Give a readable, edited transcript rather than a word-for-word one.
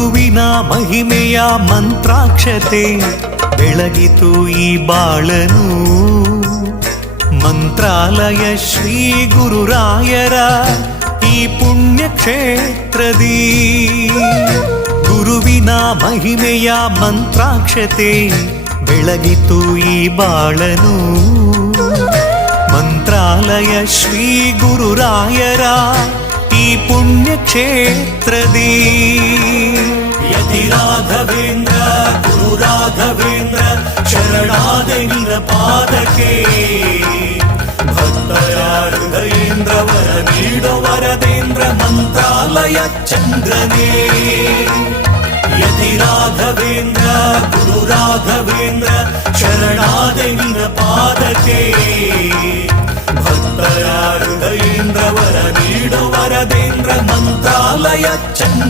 ಗುರುವಿನ ಮಹಿಮೆಯ ಮಂತ್ರಾಕ್ಷತೆ ಬೆಳಗಿತು ಈ ಬಾಳನು. ಮಂತ್ರಾಲಯ ಶ್ರೀ ಗುರುರಾಯರ ಈ ಪುಣ್ಯ ಕ್ಷೇತ್ರದಿ ಗುರುವಿನ ಮಹಿಮೆಯ ಮಂತ್ರಾಕ್ಷತೆ ಬೆಳಗಿತು ಈ ಬಾಳನು. ಮಂತ್ರಾಲಯ ಶ್ರೀ ಗುರುರಾಯರ ಈ ಪುಣ್ಯ ಕ್ಷೇತ್ರದಿ ಯತಿ ರಾಘವೇಂದ್ರ ಗುರು ರಾಘವೇಂದ್ರ ಶರಣಾದೆ ನಿನ್ನ ಪಾದಕ್ಕೆ. ಭಕ್ತರ ಹೃದಯೇಂದ್ರ ವರ ನೀಡೋ ವರದೇಂದ್ರ ಮಂತ್ರಾಲಯ ಚಂದ್ರನೇ. ಯತಿ ರಾಘವೇಂದ್ರ ಗುರು ರಾಘವೇಂದ್ರ ಶರಣಾದೆ ನಿನ್ನ ಪಾದಕ್ಕೆ. ಭಕ್ತರ ಹೃದಯೇಂದ್ರ ವರ ನೀಡೋ ವರದೇಂದ್ರ ಮಂತ್ರಾಲಯ ಚಂದ್ರ